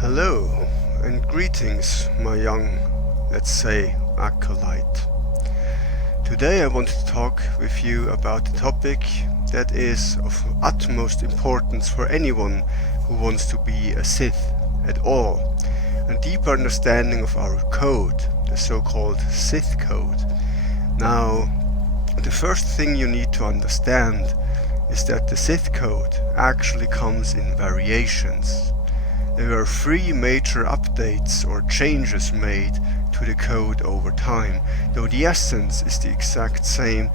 Hello and greetings, my young, let's say, acolyte. Today I want to talk with you about a topic that is of utmost importance for anyone who wants to be a Sith at all. A deeper understanding of our code, the so-called Sith code. Now, the first thing you need to understand is that the Sith code actually comes in variations. There were 3 major updates or changes made to the code over time, though the essence is the exact same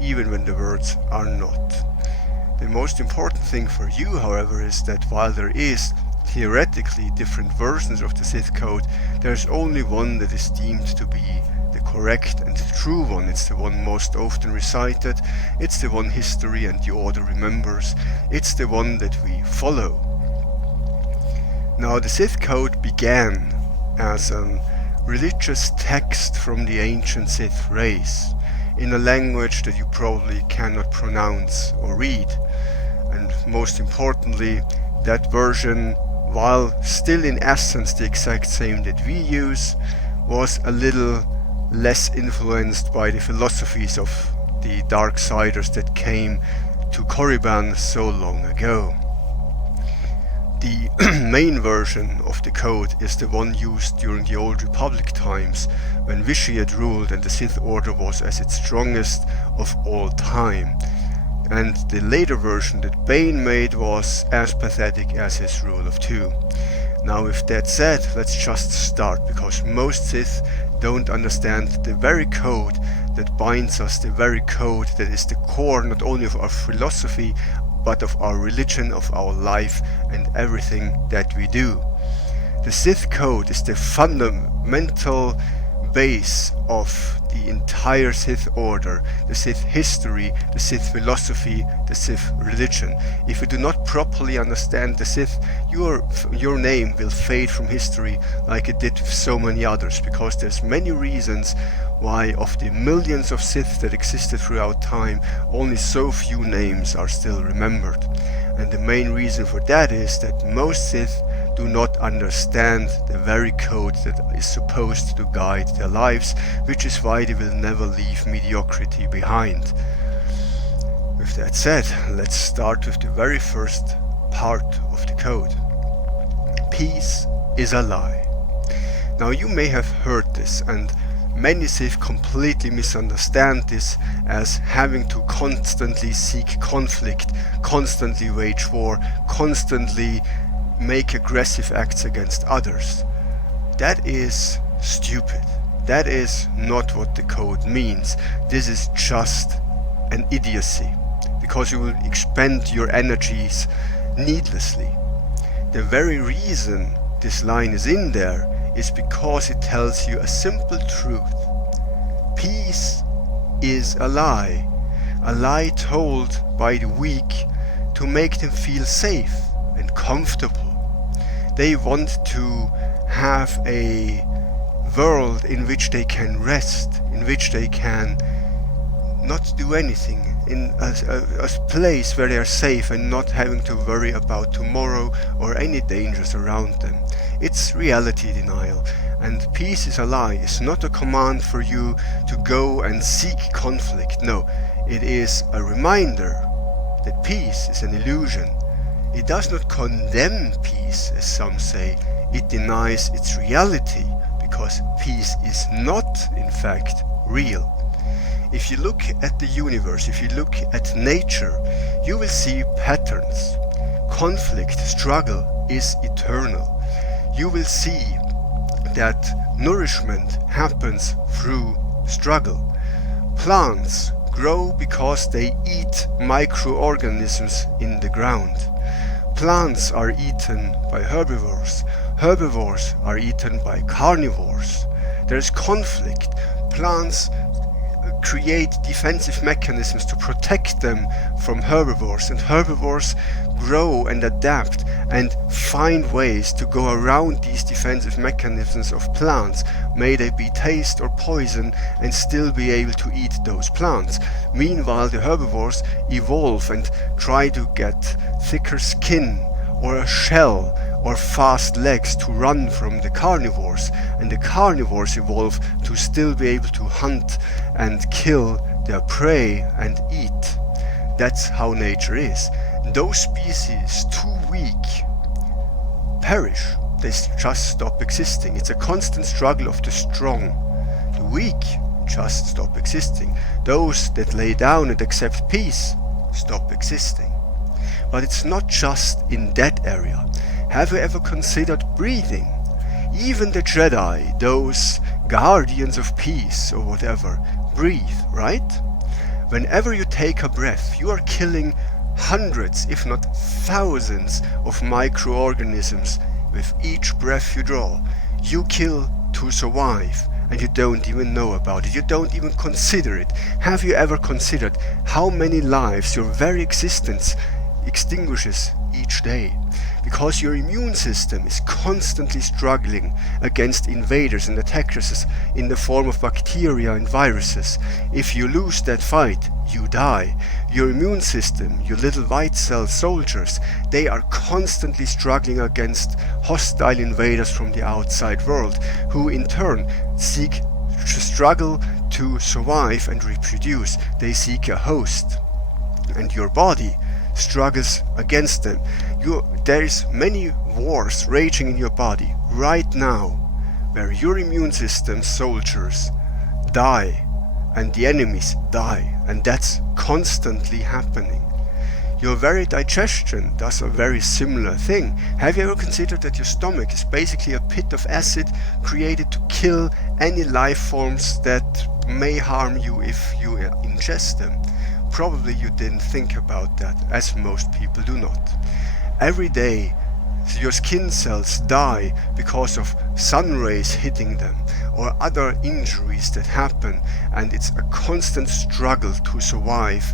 even when the words are not. The most important thing for you, however, is that while there is theoretically different versions of the Sith code, there is only one that is deemed to be the correct and the true one. It's the one most often recited, it's the one history and the Order remembers, it's the one that we follow. Now, the Sith code began as a religious text from the ancient Sith race, in a language that you probably cannot pronounce or read. And most importantly, that version, while still in essence the exact same that we use, was a little less influenced by the philosophies of the Darksiders that came to Korriban so long ago. The main version of the code is the one used during the Old Republic times, when Vitiate ruled and the Sith Order was at its strongest of all time. And the later version that Bane made was as pathetic as his rule of 2. Now, with that said, let's just start, because most Sith don't understand the very code that binds us, the very code that is the core not only of our philosophy, but of our religion, of our life, and everything that we do. The Sith code is the fundamental base of the entire Sith Order, the Sith history, the Sith philosophy, the Sith religion. If you do not properly understand the Sith, your name will fade from history like it did with so many others, because there's many reasons why of the millions of Sith that existed throughout time, only so few names are still remembered. And the main reason for that is that most Sith do not understand the very code that is supposed to guide their lives, which is why they will never leave mediocrity behind. With that said, let's start with the very first part of the code. Peace is a lie. Now, you may have heard this, and many Sith completely misunderstand this as having to constantly seek conflict, constantly wage war, constantly make aggressive acts against others. That is stupid. That is not what the code means. This is just an idiocy, because you will expend your energies needlessly. The very reason this line is in there is because it tells you a simple truth. Peace is a lie told by the weak to make them feel safe and comfortable. They want to have a world in which they can rest, in which they can not do anything, in a place where they are safe and not having to worry about tomorrow or any dangers around them. It's reality denial, and peace is a lie. It's not a command for you to go and seek conflict. No, it is a reminder that peace is an illusion. It does not condemn peace, as some say. It denies its reality, because peace is not, in fact, real. If you look at the universe, if you look at nature, you will see patterns. Conflict, struggle is eternal. You will see that nourishment happens through struggle. Plants grow because they eat microorganisms in the ground. Plants are eaten by herbivores. Herbivores are eaten by carnivores. There is conflict. Plants create defensive mechanisms to protect them from herbivores, and herbivores grow and adapt and find ways to go around these defensive mechanisms of plants, may they be taste or poison, and still be able to eat those plants. Meanwhile, the herbivores evolve and try to get thicker skin or a shell or fast legs to run from the carnivores, and the carnivores evolve to still be able to hunt and kill their prey and eat. That's how nature is. Those species too weak perish. They just stop existing. It's a constant struggle of the strong. The weak just stop existing. Those that lay down and accept peace stop existing. But it's not just in that area. Have you ever considered breathing? Even the Jedi, those guardians of peace or whatever, breathe, right? Whenever you take a breath, you are killing hundreds, if not thousands, of microorganisms with each breath you draw. You kill to survive, and you don't even know about it. You don't even consider it. Have you ever considered how many lives your very existence extinguishes each day? Because your immune system is constantly struggling against invaders and attackers in the form of bacteria and viruses. If you lose that fight, you die. Your immune system, your little white cell soldiers, they are constantly struggling against hostile invaders from the outside world, who in turn struggle to survive and reproduce. They seek a host, and your body struggles against them. There is many wars raging in your body right now, where your immune system soldiers die and the enemies die, and that's constantly happening. Your very digestion does a very similar thing. Have you ever considered that your stomach is basically a pit of acid created to kill any life forms that may harm you if you ingest them? Probably you didn't think about that, as most people do not. Every day your skin cells die because of sun rays hitting them or other injuries that happen, and it's a constant struggle to survive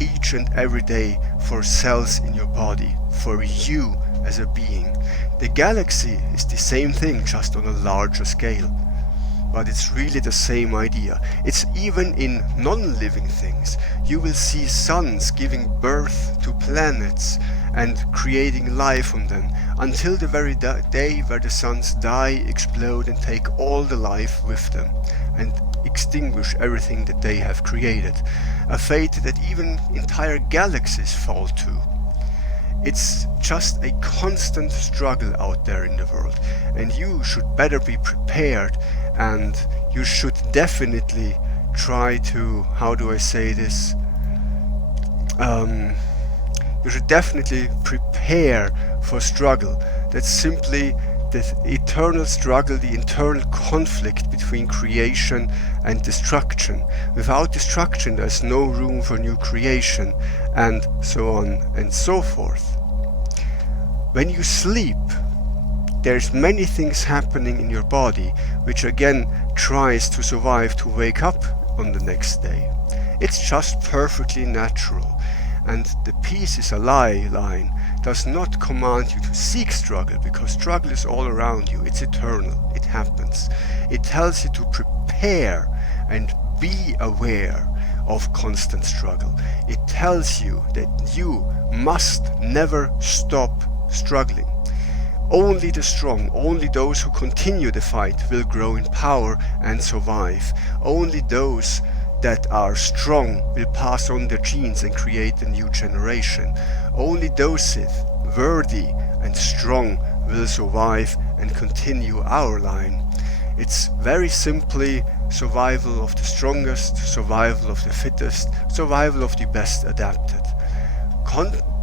each and every day for cells in your body, for you as a being. The galaxy is the same thing, just on a larger scale. But it's really the same idea. It's even in non-living things. You will see suns giving birth to planets and creating life on them, until the very day where the suns die, explode and take all the life with them and extinguish everything that they have created. A fate that even entire galaxies fall to. It's just a constant struggle out there in the world, and you should better be prepared, and you should definitely try to, how do I say this, you should definitely prepare for struggle. That's simply the eternal struggle, the internal conflict between creation and destruction. Without destruction there's no room for new creation, and so on and so forth. When you sleep, there's many things happening in your body which again tries to survive to wake up on the next day. It's just perfectly natural. And the peace is a lie line does not command you to seek struggle, because struggle is all around you. It's eternal. It happens. It tells you to prepare and be aware of constant struggle. It tells you that you must never stop struggling. Only the strong, only those who continue the fight will grow in power and survive. Only those that are strong will pass on their genes and create a new generation. Only those Sith, worthy and strong, will survive and continue our line. It's very simply survival of the strongest, survival of the fittest, survival of the best adapted.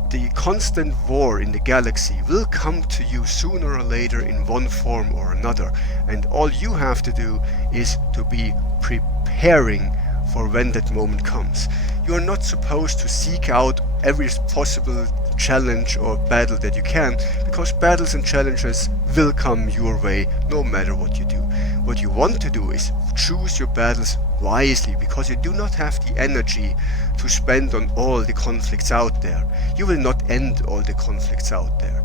The constant war in the galaxy will come to you sooner or later in one form or another, and all you have to do is to be preparing for when that moment comes. You are not supposed to seek out every possible challenge or battle that you can, because battles and challenges will come your way no matter what you do. What you want to do is choose your battles wisely, because you do not have the energy to spend on all the conflicts out there. You will not end all the conflicts out there.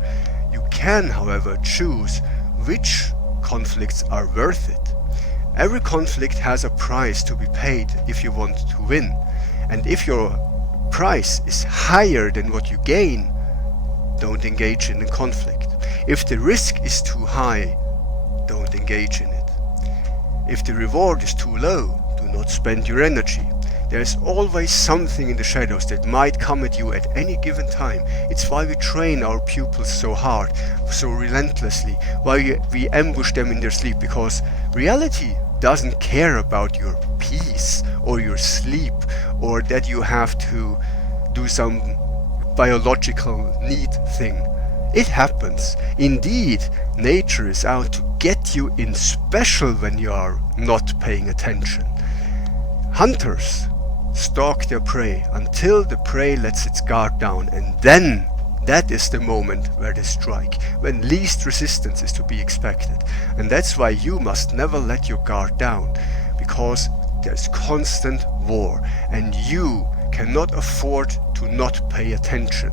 You can, however, choose which conflicts are worth it. Every conflict has a price to be paid if you want to win, and if your price is higher than what you gain, don't engage in the conflict. If the risk is too high, don't engage in it. If the reward is too low, do not spend your energy. There is always something in the shadows that might come at you at any given time. It's why we train our pupils so hard, so relentlessly, why we ambush them in their sleep, because reality doesn't care about your peace or your sleep, or that you have to do some biological need thing. It happens. Indeed, nature is out to get you in special when you are not paying attention. Hunters stalk their prey until the prey lets its guard down, and then that is the moment where they strike, when least resistance is to be expected. And that's why you must never let your guard down, because there's constant war, and you cannot afford to not pay attention.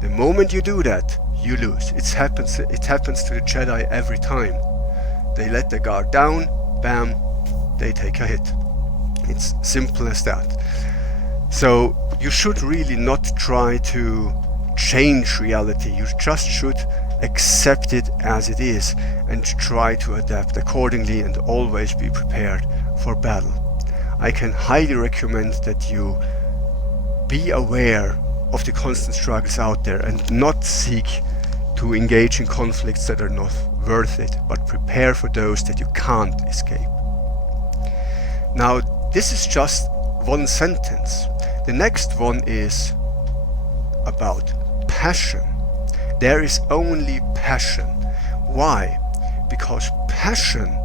The moment you do that, you lose. It happens to the Jedi every time. They let their guard down, bam, they take a hit. It's simple as that. So you should really not try to change reality. You just should accept it as it is and try to adapt accordingly, and always be prepared for battle. I can highly recommend that you be aware of the constant struggles out there and not seek to engage in conflicts that are not worth it, but prepare for those that you can't escape. Now, this is just one sentence. The next one is about passion. There is only passion. Why? Because passion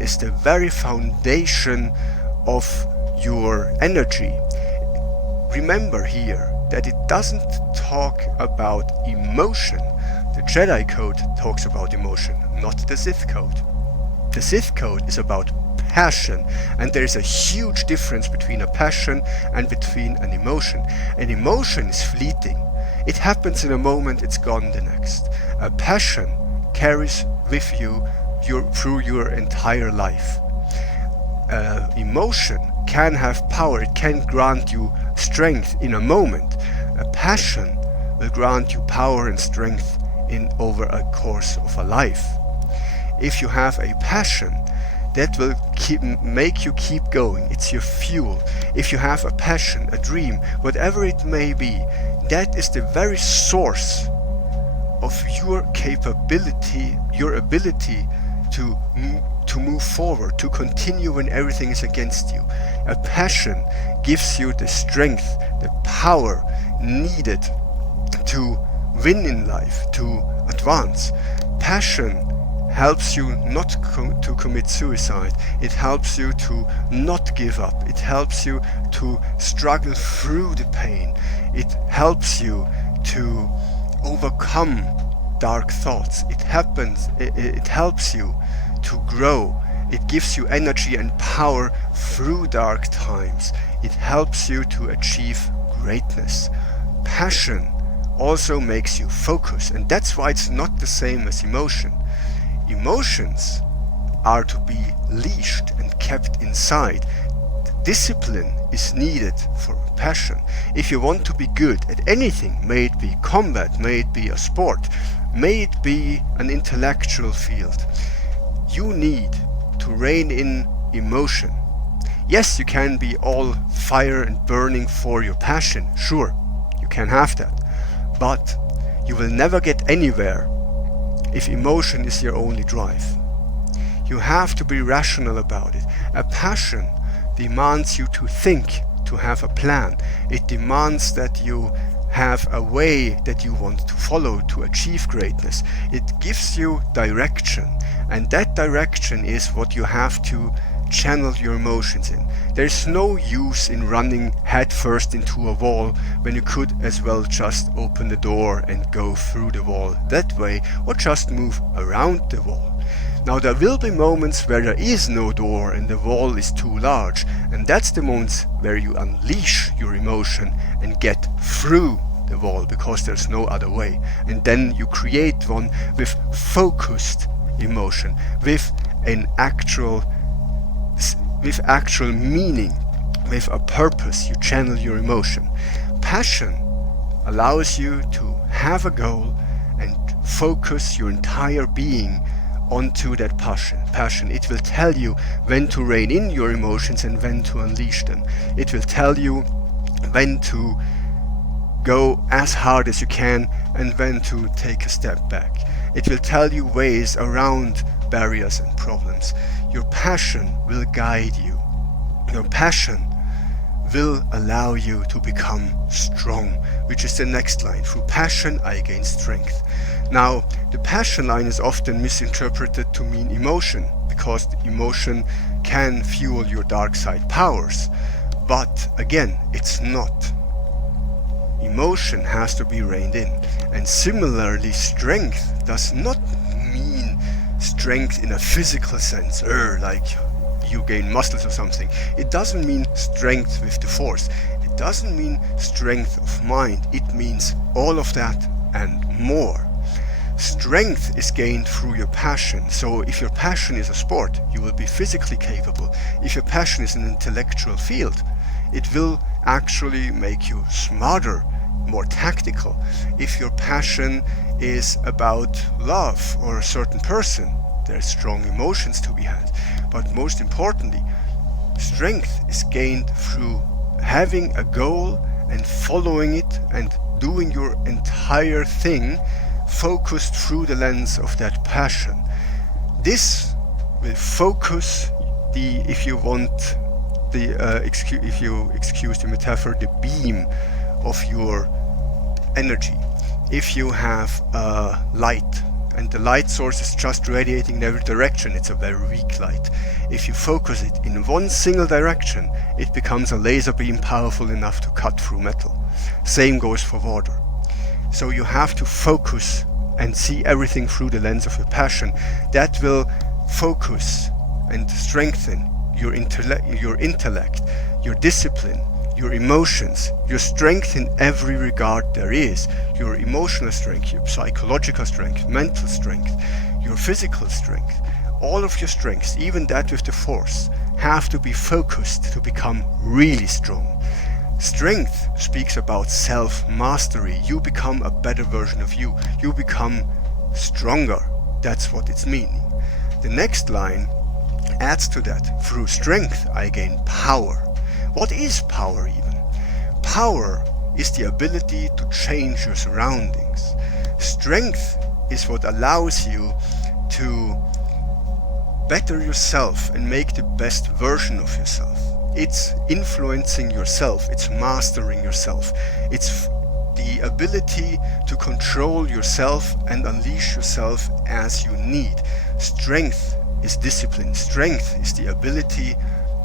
is the very foundation of your energy. Remember here that it doesn't talk about emotion. The Jedi Code talks about emotion, not the Sith Code. The Sith Code is about passion, and there is a huge difference between a passion and between an emotion. An emotion is fleeting. It happens in a moment, it's gone the next. A passion carries with you through your entire life. Emotion can have power, it can grant you strength in a moment. A passion will grant you power and strength over a course of a life. If you have a passion, that will make you keep going. It's your fuel. If you have a passion, a dream, whatever it may be, that is the very source of your capability, your ability to move forward, to continue when everything is against you. A passion gives you the strength, the power needed to win in life, to advance. Passion helps you not to commit suicide. It helps you to not give up. It helps you to struggle through the pain. It helps you to overcome dark thoughts. It helps you to grow. It gives you energy and power through dark times. It helps you to achieve greatness. Passion also makes you focus, and that's why it's not the same as emotion. Emotions are to be leashed and kept inside. Discipline is needed for passion. If you want to be good at anything, may it be combat, may it be a sport, may it be an intellectual field, you need to rein in emotion. Yes, you can be all fire and burning for your passion, sure, you can have that, but you will never get anywhere if emotion is your only drive. You have to be rational about it. A passion demands you to think, to have a plan. It demands that you have a way that you want to follow to achieve greatness. It gives you direction, and that direction is what you have to channel your emotions in. There's no use in running headfirst into a wall when you could as well just open the door and go through the wall that way, or just move around the wall. Now, there will be moments where there is no door and the wall is too large, and that's the moments where you unleash your emotion and get through the wall, because there's no other way. And then you create one with focused emotion, with actual meaning, with a purpose. You channel your emotion. Passion allows you to have a goal and focus your entire being onto that passion. It will tell you when to rein in your emotions and when to unleash them. It will tell you when to go as hard as you can and when to take a step back. It will tell you ways around barriers and problems. Your passion will guide you. Your passion will allow you to become strong, which is the next line. Through passion I gain strength. Now, the passion line is often misinterpreted to mean emotion, because emotion can fuel your dark side powers. But again, it's not. Emotion has to be reined in. And similarly, strength does not mean strength in a physical sense, like you gain muscles or something. It doesn't mean strength with the force. It doesn't mean strength of mind. It means all of that and more. Strength is gained through your passion. So if your passion is a sport, you will be physically capable. If your passion is an intellectual field, it will actually make you smarter, more tactical. If your passion is about love or a certain person, there's strong emotions to be had. But most importantly, strength is gained through having a goal and following it and doing your entire thing focused through the lens of that passion. This will focus the, if you excuse the metaphor, the beam of your energy. If you have a light and the light source is just radiating in every direction, it's a very weak light. If you focus it in one single direction, it becomes a laser beam powerful enough to cut through metal. Same goes for water. So you have to focus and see everything through the lens of your passion. That will focus and strengthen your intellect, your discipline, your emotions, your strength in every regard there is, your emotional strength, your psychological strength, mental strength, your physical strength. All of your strengths, even that with the force, have to be focused to become really strong. Strength speaks about self-mastery. You become a better version of you. You become stronger. That's what it's meaning. The next line adds to that. Through strength I gain power. What is power even? Power is the ability to change your surroundings. Strength is what allows you to better yourself and make the best version of yourself. It's influencing yourself, it's mastering yourself, it's the ability to control yourself and unleash yourself as you need. Strength is discipline. Strength is the ability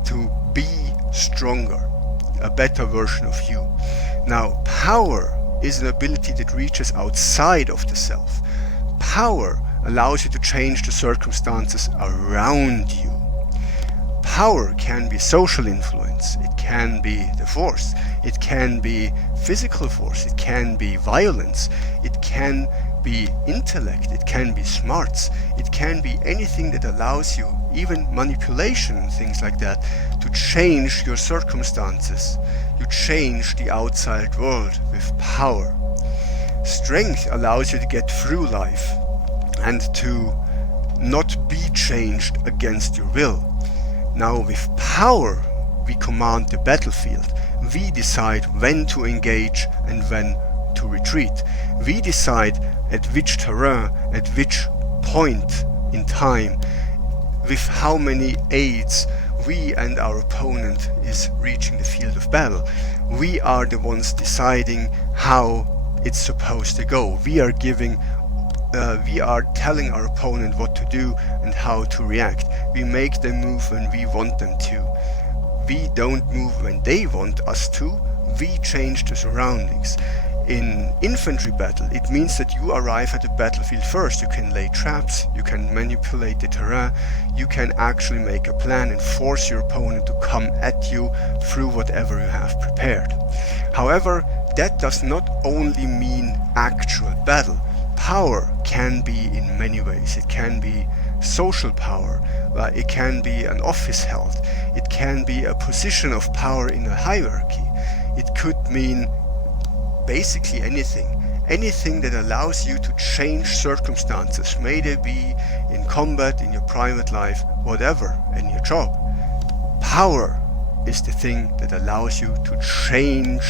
to be stronger, a better version of you. Now, power is an ability that reaches outside of the self. Power allows you to change the circumstances around you. Power can be social influence, it can be the force, it can be physical force, it can be violence, it can be intellect, it can be smarts, it can be anything that allows you, even manipulation and things like that, to change your circumstances. You change the outside world with power. Strength allows you to get through life and to not be changed against your will. Now with power we command the battlefield. We decide when to engage and when to retreat. We decide at which terrain, at which point in time, with how many aids we and our opponent is reaching the field of battle. We are the ones deciding how it's supposed to go. We are telling our opponent what to do and how to react. We make them move when we want them to. We don't move when they want us to. We change the surroundings. In infantry battle, it means that you arrive at the battlefield first. You can lay traps, you can manipulate the terrain, you can actually make a plan and force your opponent to come at you through whatever you have prepared. However, that does not only mean actual battle. Power can be in many ways. It can be social power, it can be an office held, it can be a position of power in a hierarchy. It could mean basically anything. anything that allows you to change circumstances, may they be in combat, in your private life, whatever, in your job. Power is the thing that allows you to change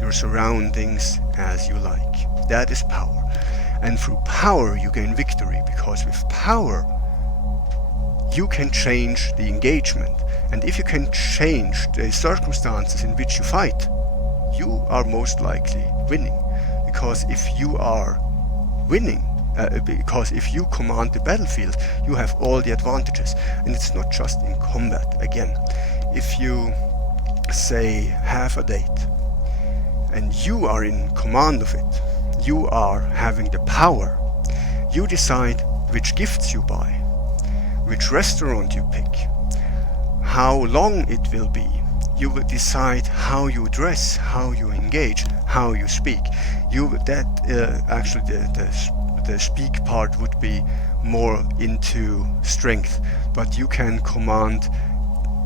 your surroundings as you like. That is power. And through power you gain victory, because with power you can change the engagement. And if you can change the circumstances in which you fight, you are most likely winning. Because if you are winning, because if you command the battlefield, you have all the advantages. And it's not just in combat. Again, if you say have a date and you are in command of it, you are having the power. You decide which gifts you buy, which restaurant you pick, how long it will be. You will decide how you dress, how you engage, how you speak. Actually the speak part would be more into strength, but you can command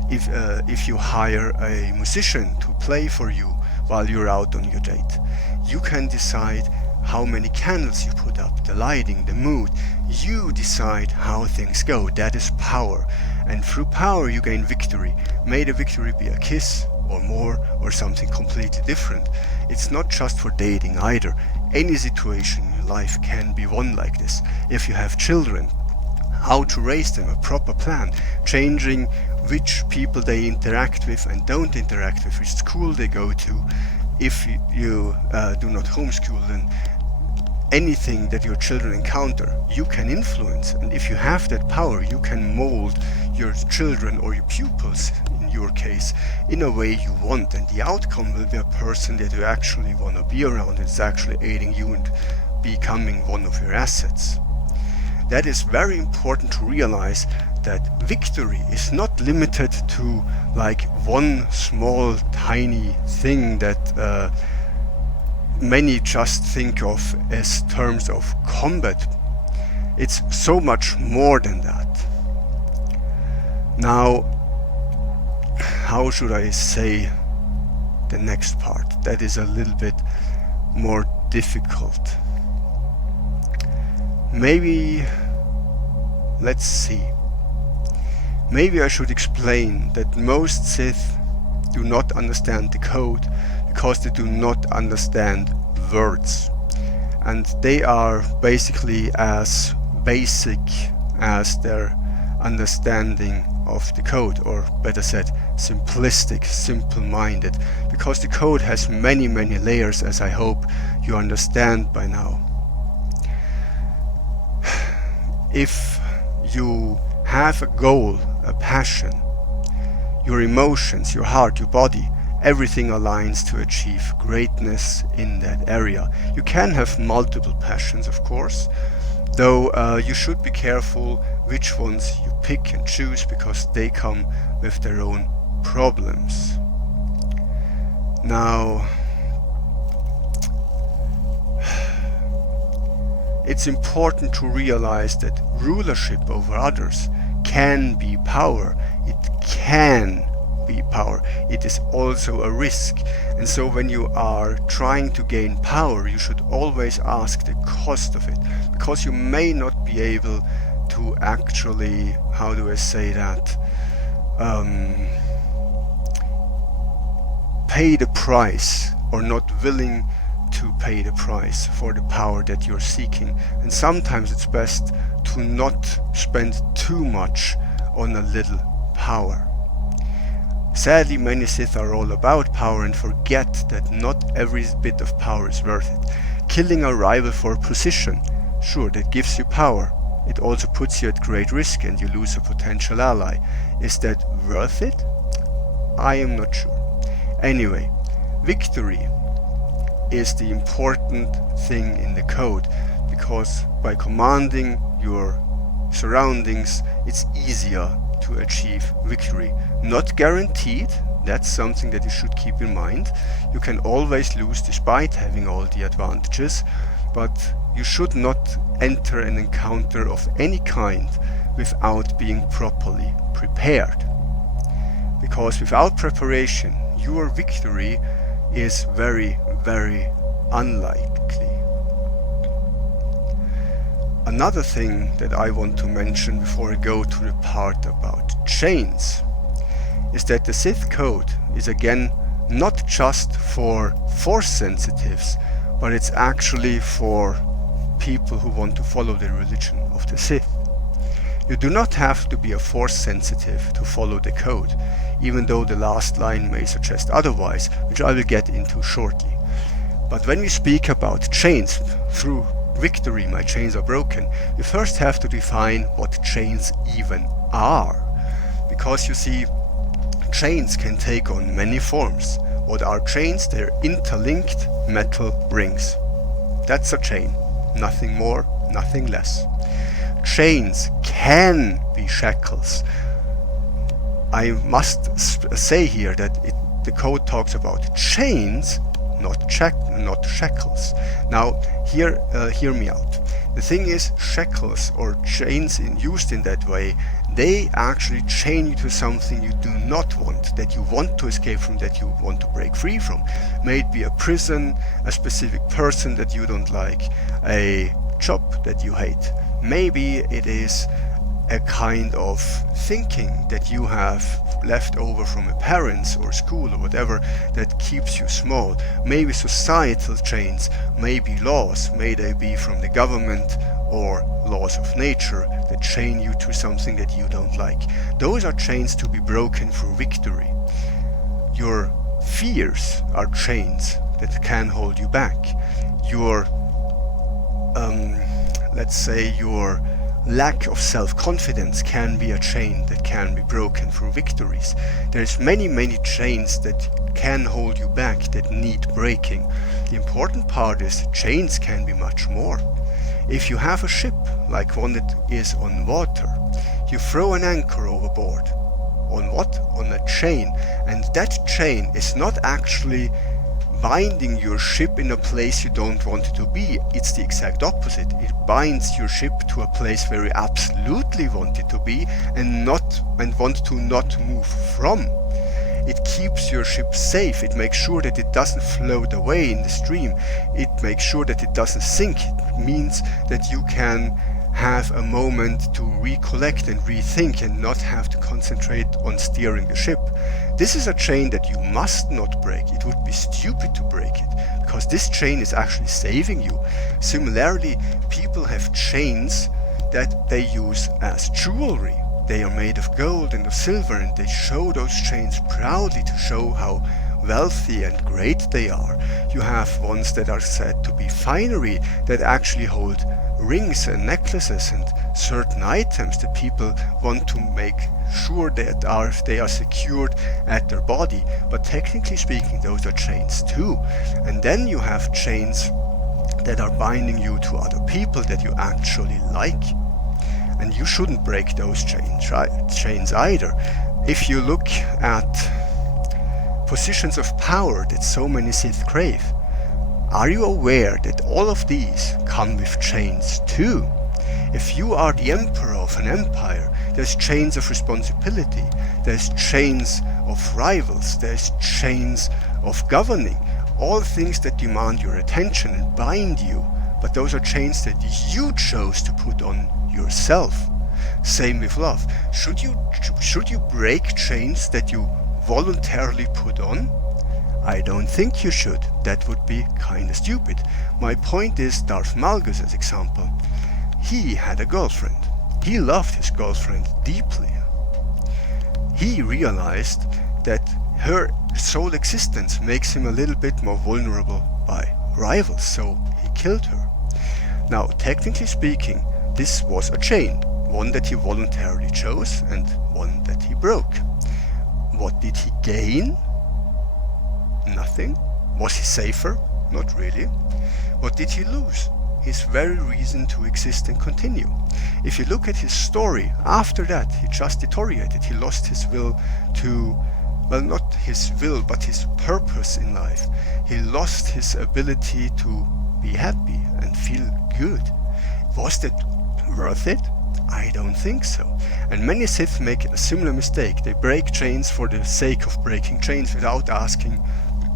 if you hire a musician to play for you while you're out on your date. You can decide how many candles you put up, the lighting, the mood. You decide how things go. That is power. And through power you gain victory. May the victory be a kiss or more, or something completely different. It's not just for dating either. Any situation in your life can be won like this. If you have children, how to raise them, a proper plan, changing which people they interact with and don't interact with, which school they go to. If you do not homeschool, then anything that your children encounter, you can influence. And if you have that power, you can mold your children or your pupils, in your case, in a way you want. And the outcome will be a person that you actually want to be around. It's actually aiding you in becoming one of your assets. That is very important to realize, that victory is not limited to like one small tiny thing that many just think of as terms of combat. It's so much more than that. Now, how should I say the next part? That is a little bit more difficult. Maybe, let's see. Maybe I should explain that most Sith do not understand the code because they do not understand words. And they are basically as basic as their understanding of the code, or better said, simplistic, simple-minded, because the code has many layers, as I hope you understand by now. If you have a goal, a passion, your emotions, your heart, your body, everything aligns to achieve greatness in that area. You can have multiple passions, of course, though you should be careful which ones you pick and choose, because they come with their own problems. Now, it's important to realize that rulership over others can be power. It can be power. It is also a risk. And so when you are trying to gain power, you should always ask the cost of it, because you may not be able to actually, how do I say that, pay the price, or not willing to pay the price for the power that you're seeking. And sometimes it's best to not spend too much on a little power. Sadly, many Sith are all about power and forget that not every bit of power is worth it. Killing a rival for position, sure, that gives you power. It also puts you at great risk and you lose a potential ally. Is that worth it? I am not sure. Anyway, victory is the important thing in the code, because by commanding your surroundings, it's easier to achieve victory. Not guaranteed, that's something that you should keep in mind. You can always lose despite having all the advantages, but you should not enter an encounter of any kind without being properly prepared. Because without preparation, your victory is very unlikely. Another thing that I want to mention before I go to the part about chains is that the Sith code is again not just for force sensitives, but it's actually for people who want to follow the religion of the Sith. You do not have to be a force sensitive to follow the code, even though the last line may suggest otherwise, which I will get into shortly. But when we speak about chains, through victory my chains are broken, we first have to define what chains even are. Because you see, chains can take on many forms. What are chains? They're interlinked metal rings. That's a chain. Nothing more, nothing less. Chains can be shackles. I must say here that the code talks about chains, not shackles. Now, hear me out. The thing is, shackles or chains used in that way, they actually chain you to something you do not want, that you want to escape from, that you want to break free from. May it be a prison, a specific person that you don't like, a job that you hate. Maybe it is a kind of thinking that you have left over from your parents or school or whatever that keeps you small. Maybe societal chains, maybe laws, may they be from the government or laws of nature that chain you to something that you don't like. Those are chains to be broken through victory. Your fears are chains that can hold you back. Your let's say your lack of self-confidence can be a chain that can be broken through victories. There's many chains that can hold you back, that need breaking. The important part is chains can be much more. If you have a ship, like one that is on water, you throw an anchor overboard. On what? On a chain. And that chain is not actually binding your ship in a place you don't want it to be. It's the exact opposite. It binds your ship to a place where you absolutely want it to be and want to not move from. It keeps your ship safe. It makes sure that it doesn't float away in the stream. It makes sure that it doesn't sink. It means that you can have a moment to recollect and rethink and not have to concentrate on steering the ship. This is a chain that you must not break. It would be stupid to break it, because this chain is actually saving you. Similarly, people have chains that they use as jewelry. They are made of gold and of silver, and they show those chains proudly to show how wealthy and great they are. You have ones that are said to be finery, that actually hold rings and necklaces and certain items that people want to make sure that they are secured at their body. But technically speaking, those are chains too. And then you have chains that are binding you to other people that you actually like. And you shouldn't break those chains either. If you look at positions of power that so many Sith crave, are you aware that all of these come with chains too? If you are the emperor of an empire, there's chains of responsibility, there's chains of rivals, there's chains of governing, all things that demand your attention and bind you, but those are chains that you chose to put on yourself. Same with love. Should you break chains that you voluntarily put on? I don't think you should. That would be kinda stupid. My point is Darth Malgus as example. He had a girlfriend. He loved his girlfriend deeply. He realized that her sole existence makes him a little bit more vulnerable by rivals, so he killed her. Now, technically speaking, this was a chain, one that he voluntarily chose and one that he broke. What did he gain? Nothing. Was he safer? Not really. What did he lose? His very reason to exist and continue. If you look at his story, after that he just deteriorated. He lost his will to, well, not his will, but his purpose in life. He lost his ability to be happy and feel good. Was that worth it? I don't think so. And many Sith make a similar mistake. They break chains for the sake of breaking chains without asking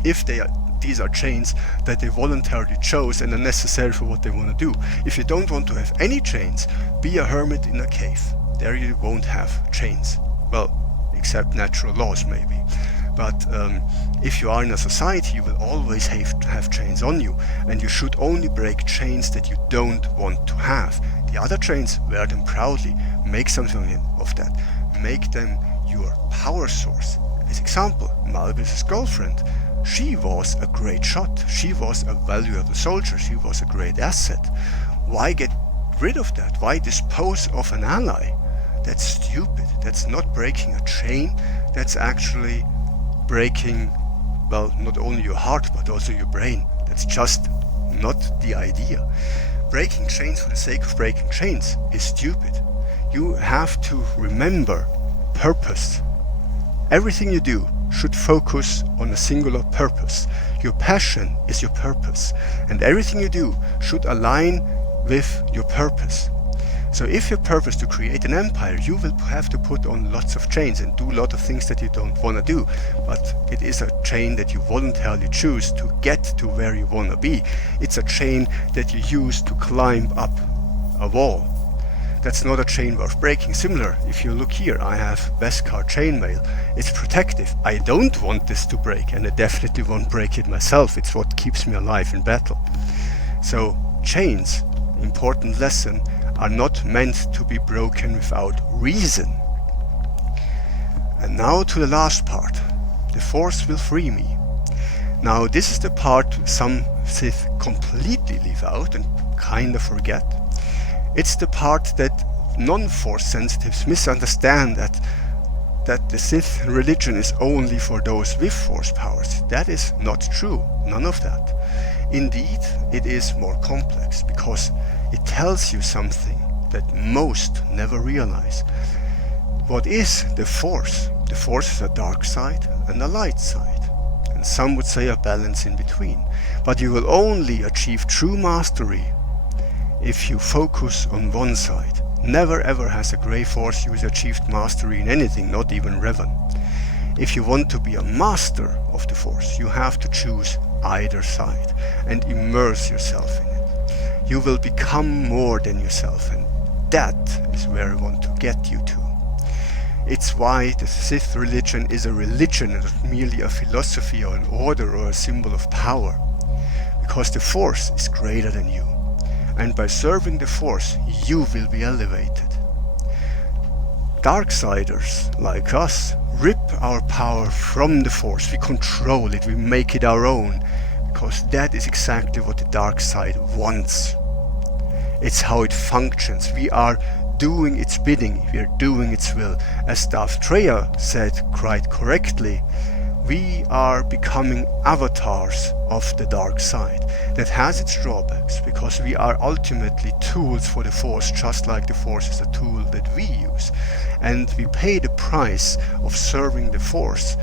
if they these are chains that they voluntarily chose and are necessary for what they want to do. If you don't want to have any chains, be a hermit in a cave. There you won't have chains. Well, except natural laws maybe. But if you are in a society, you will always have chains on you, and you should only break chains that you don't want to have. The other chains, wear them proudly, make something of that, make them your power source. As example, Malbus's girlfriend, she was a great shot, she was a valuable soldier, she was a great asset. Why get rid of that? Why dispose of an ally? That's stupid. That's not breaking a chain, that's actually breaking, well, not only your heart but also your brain. That's just not the idea. Breaking chains for the sake of breaking chains is stupid. You have to remember purpose. Everything you do should focus on a singular purpose. Your passion is your purpose, and everything you do should align with your purpose. So if your purpose to create an empire, you will have to put on lots of chains and do a lot of things that you don't want to do. But it is a chain that you voluntarily choose to get to where you want to be. It's a chain that you use to climb up a wall. That's not a chain worth breaking. Similar, if you look here, I have Beskar chainmail. It's protective. I don't want this to break, and I definitely won't break it myself. It's what keeps me alive in battle. So chains, important lesson, are not meant to be broken without reason. And now to the last part. The Force will free me. Now this is the part some Sith completely leave out and kinda forget. It's the part that non-Force sensitives misunderstand, that the Sith religion is only for those with Force powers. That is not true. None of that. Indeed, it is more complex because it tells you something that most never realize. What is the Force? The Force is a dark side and a light side, and some would say a balance in between. But you will only achieve true mastery if you focus on one side. Never ever has a Grey Force user achieved mastery in anything, not even Revan. If you want to be a master of the Force, you have to choose either side and immerse yourself in it. You will become more than yourself, and that is where I want to get you to. It's why the Sith religion is a religion and not merely a philosophy or an order or a symbol of power. Because the Force is greater than you, and by serving the Force, you will be elevated. Darksiders, like us, rip our power from the Force. We control it, we make it our own, because that is exactly what the dark side wants. It's how it functions. We are doing its bidding, we are doing its will. As Darth Boreas said quite correctly, we are becoming avatars of the dark side. That has its drawbacks, because we are ultimately tools for the Force, just like the Force is a tool that we use. And we pay the price of serving the Force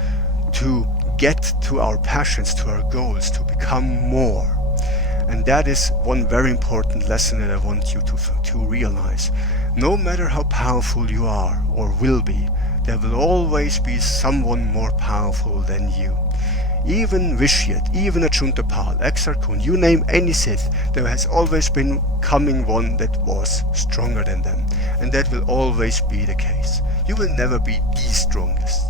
to get to our passions, to our goals, to become more. And that is one very important lesson that I want you to realize. No matter how powerful you are or will be, there will always be someone more powerful than you. Even Vitiate, even a Chuntapal, Exar Kun, you name any Sith, there has always been coming one that was stronger than them. And that will always be the case. You will never be the strongest.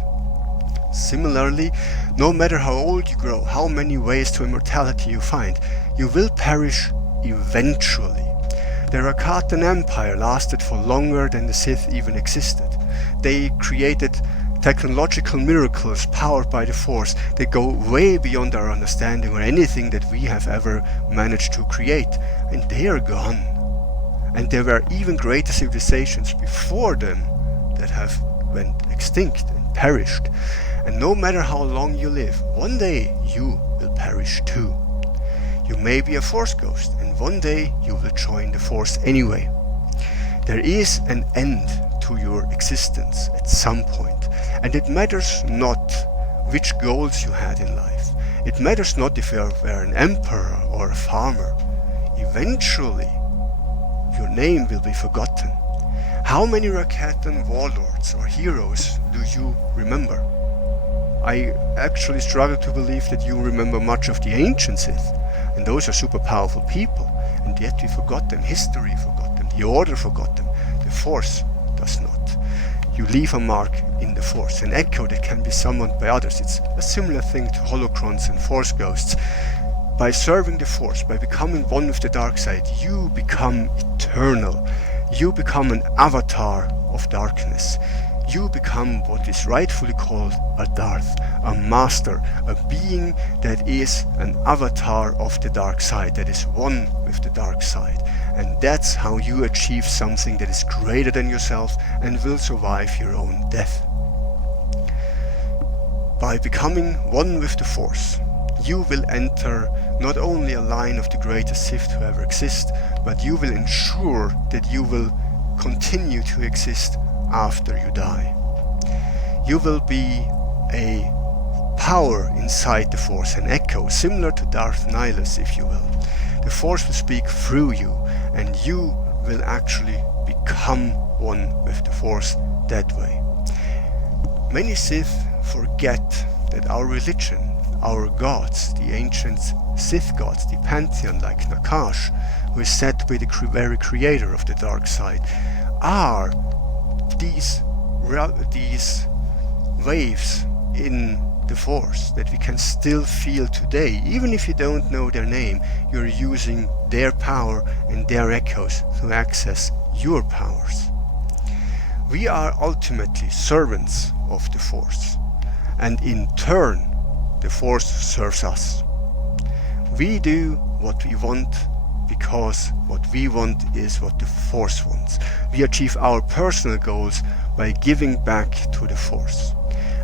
Similarly, no matter how old you grow, how many ways to immortality you find, you will perish eventually. The Rakatan Empire lasted for longer than the Sith even existed. They created technological miracles powered by the Force that go way beyond our understanding or anything that we have ever managed to create, and they are gone. And there were even greater civilizations before them that have went extinct and perished. And no matter how long you live, one day you will perish too. You may be a Force ghost, and one day you will join the Force anyway. There is an end to your existence at some point, and it matters not which goals you had in life. It matters not if you were an emperor or a farmer. Eventually, your name will be forgotten. How many Rakatan warlords or heroes do you remember? I actually struggle to believe that you remember much of the ancient Sith, and those are super powerful people, and yet we forgot them, history forgot them, the Order forgot them, the Force does not. You leave a mark in the Force, an echo that can be summoned by others. It's a similar thing to holocrons and Force ghosts. By serving the Force, by becoming one with the dark side, you become eternal. You become an avatar of darkness. You become what is rightfully called a Darth, a master, a being that is an avatar of the dark side, that is one with the dark side. And that's how you achieve something that is greater than yourself and will survive your own death. By becoming one with the Force, you will enter not only a line of the greatest Sith to ever exist, but you will ensure that you will continue to exist after you die. You will be a power inside the Force, an echo, similar to Darth Nihilus, if you will. The Force will speak through you, and you will actually become one with the Force that way. Many Sith forget that our religion, our gods, the ancient Sith gods, the pantheon like Nakash, who is said to be the very creator of the dark side, are these waves in the Force that we can still feel today. Even if you don't know their name, you're using their power and their echoes to access your powers. We are ultimately servants of the Force, and in turn the Force serves us. We do what we want because what we want is what the Force wants. We achieve our personal goals by giving back to the Force.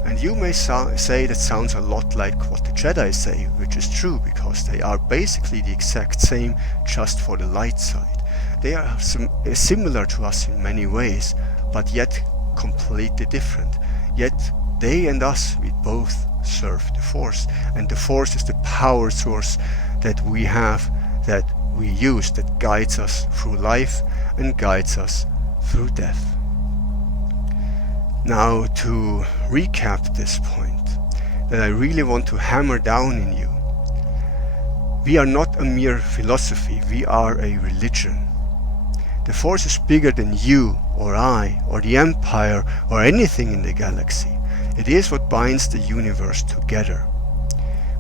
And you may say that sounds a lot like what the Jedi say, which is true, because they are basically the exact same, just for the light side. They are similar to us in many ways, but yet completely different. Yet they and us, we both serve the Force, and the Force is the power source that we have, that we use, that guides us through life and guides us through death. Now, to recap this point that I really want to hammer down in you, we are not a mere philosophy, we are a religion. The Force is bigger than you or I or the Empire or anything in the galaxy. It is what binds the universe together.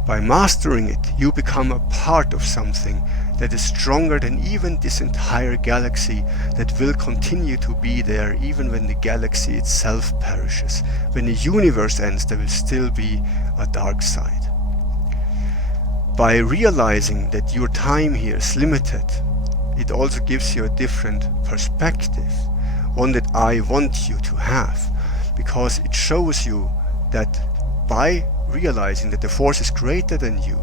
By mastering it, you become a part of something that is stronger than even this entire galaxy, that will continue to be there even when the galaxy itself perishes. When the universe ends, there will still be a dark side. By realizing that your time here is limited, it also gives you a different perspective, one that I want you to have, because it shows you that by realizing that the Force is greater than you,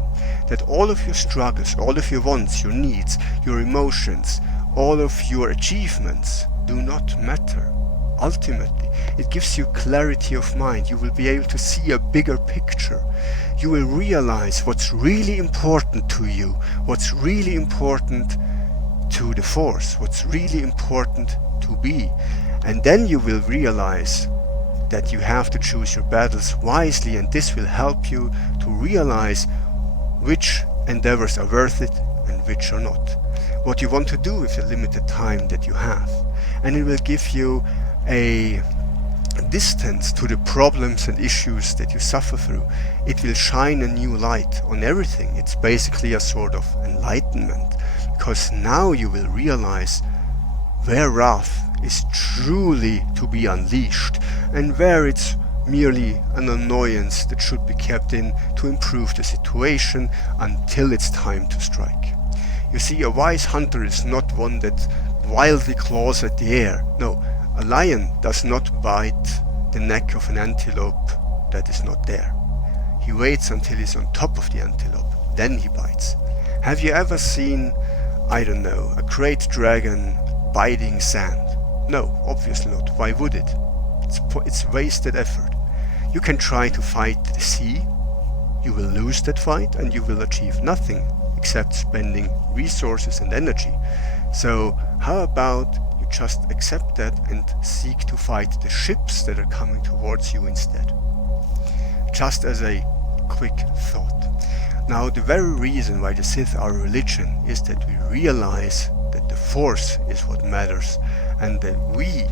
that all of your struggles, all of your wants, your needs, your emotions, all of your achievements do not matter. Ultimately, it gives you clarity of mind. You will be able to see a bigger picture. You will realize what's really important to you, what's really important to the Force, what's really important to be. And then you will realize that you have to choose your battles wisely, and this will help you to realize which endeavors are worth it and which are not. What you want to do with the limited time that you have. And it will give you a distance to the problems and issues that you suffer through. It will shine a new light on everything. It's basically a sort of enlightenment, because now you will realize where wrath is truly to be unleashed and where it's merely an annoyance that should be kept in to improve the situation until it's time to strike. You see, a wise hunter is not one that wildly claws at the air. No, a lion does not bite the neck of an antelope that is not there. He waits until he's on top of the antelope, then he bites. Have you ever seen, I don't know, a great dragon biting sand? No, obviously not. Why would it? It's wasted effort. You can try to fight the sea, you will lose that fight and you will achieve nothing except spending resources and energy. So how about you just accept that and seek to fight the ships that are coming towards you instead? just as a quick thought. Now, the very reason why the Sith are a religion is that we realize that the Force is what matters and that we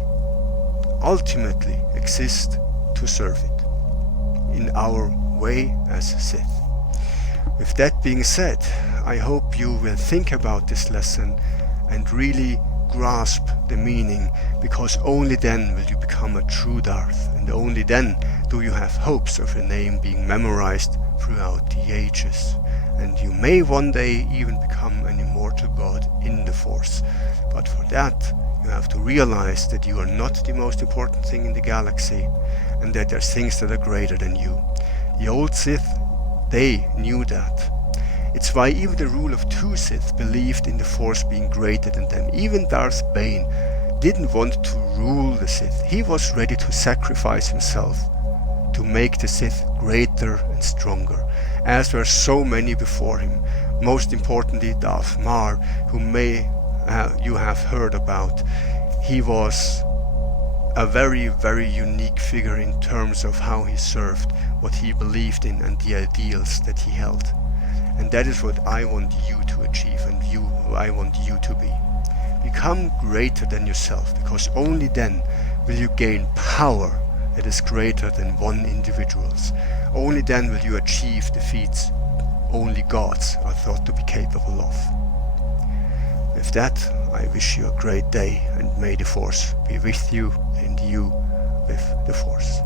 ultimately exist to serve it in our way as Sith. With that being said, I hope you will think about this lesson and really grasp the meaning, because only then will you become a true Darth, and only then do you have hopes of your name being memorized throughout the ages. And you may one day even become an immortal god in the Force. But for that, you have to realize that you are not the most important thing in the galaxy, and that there's things that are greater than you. The old Sith, they knew that. It's why even the rule of 2 Sith believed in the Force being greater than them. Even Darth Bane didn't want to rule the Sith. He was ready to sacrifice himself to make the Sith greater and stronger, as were so many before him. Most importantly, Darth Maul, who you have heard about. He was a very, very unique figure in terms of how he served, what he believed in, and the ideals that he held. And that is what I want you to achieve, and I want you to be. Become greater than yourself, because only then will you gain power that is greater than one individual's. Only then will you achieve the feats only gods are thought to be capable of. With that, I wish you a great day, and may the Force be with you and you with the Force.